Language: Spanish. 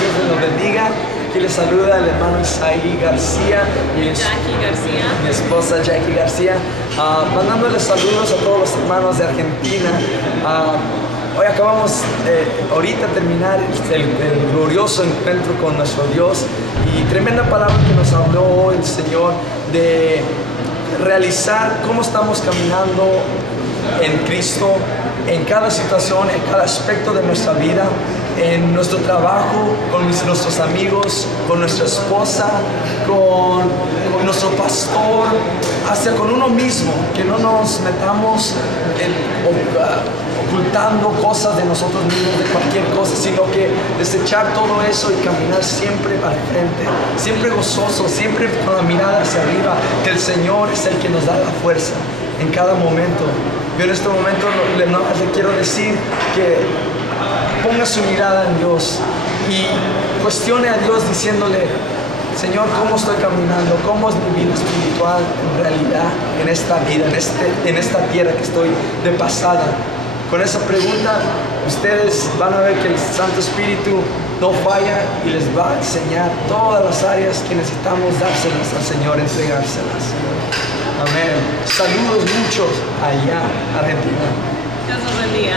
Dios les los bendiga. Aquí les saluda el hermano Isaí García y Jackie García. mi esposa Jackie García, mandándoles saludos a todos los hermanos de Argentina. Hoy acabamos ahorita terminar el glorioso encuentro con nuestro Dios, y tremenda palabra que nos habló hoy el Señor de realizar cómo estamos caminando en Cristo en cada situación, en cada aspecto de nuestra vida, en nuestro trabajo, con nuestros amigos, con nuestra esposa, con nuestro pastor, hasta con uno mismo, que no nos metamos ocultando cosas de nosotros mismos, de cualquier cosa, sino que desechar todo eso y caminar siempre al frente, siempre gozoso, siempre con la mirada hacia arriba, que el Señor es el que nos da la fuerza en cada momento. Yo en este momento le quiero decir que ponga su mirada en Dios y cuestione a Dios diciéndole: Señor, ¿cómo estoy caminando? ¿Cómo es mi vida espiritual en realidad en esta vida, en esta tierra que estoy de pasada? Con esa pregunta ustedes van a ver que el Santo Espíritu no falla y les va a enseñar todas las áreas que necesitamos dárselas al Señor, entregárselas. Amén. Saludos muchos allá, Argentina. Dios los bendiga.